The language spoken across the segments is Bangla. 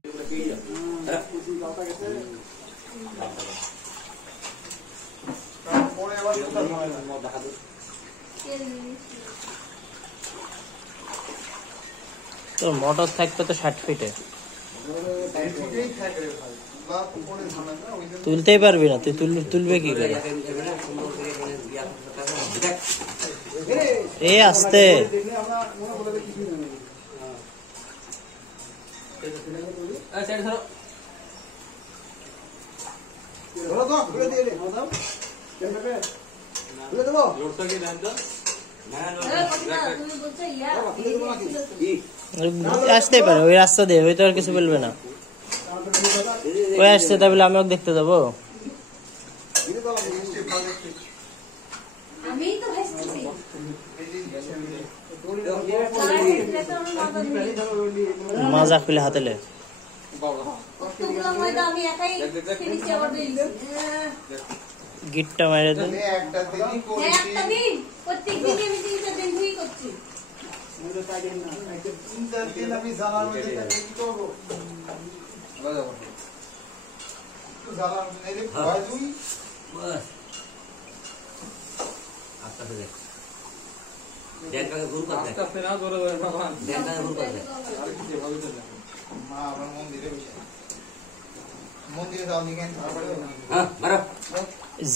তো মোটর থাকবে তো 60 ফিটে, তুলতেই পারবি না তুই, তুলবে কি করে? এই আসতে আসতেই পারে ওই রাস্তা দিয়ে, ওই তো আর কিছু বলবে না। ওই আসছে তাই বলে আমি ওকে দেখতে যাবো? মাজা খুলে হাতেলে গিটটা মারে দেন।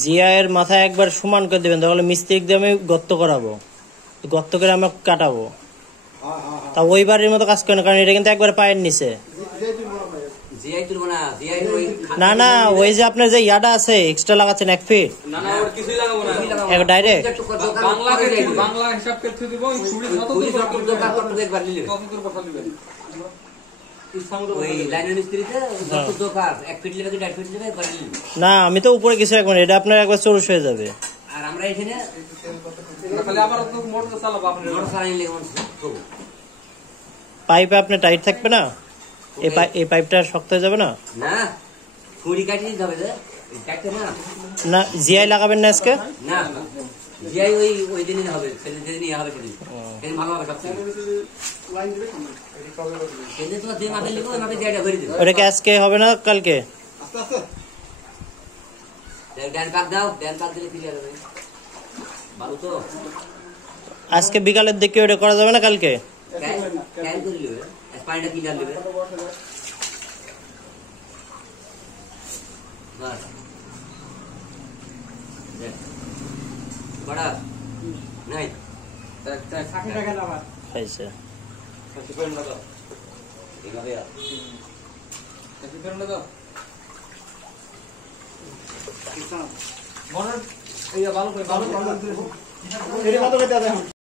জিয়া এর মাথায় একবার সমান করে দেবেন, তাহলে মিস্ত্রি দিয়ে আমি গর্ত করাবো, গর্ত করে আমি কাটাবো। তা ওই বাড়ির মতো কাজ করে না, কারণ এটা কিন্তু একবার পায়ের নিচে। না না, ওই যে আপনার যে ইয়াটা আছে এক্সট্রা লাগাচ্ছেন 1 ফিট, ডাইরেক্ট না। আমি তো উপরে কিছু রাখবো না, এটা আপনার একবার চরুষ হয়ে যাবে। পাইপে আপনার টাইট থাকবে না, এই পাইপটা শক্ত হয়ে যাবে না। না জিআই লাগাবেন না আজকে? ওটাকে আজকে হবে না কালকে? আজকে বিকালের দিকে ওটা করা যাবে না কালকে? খাইছে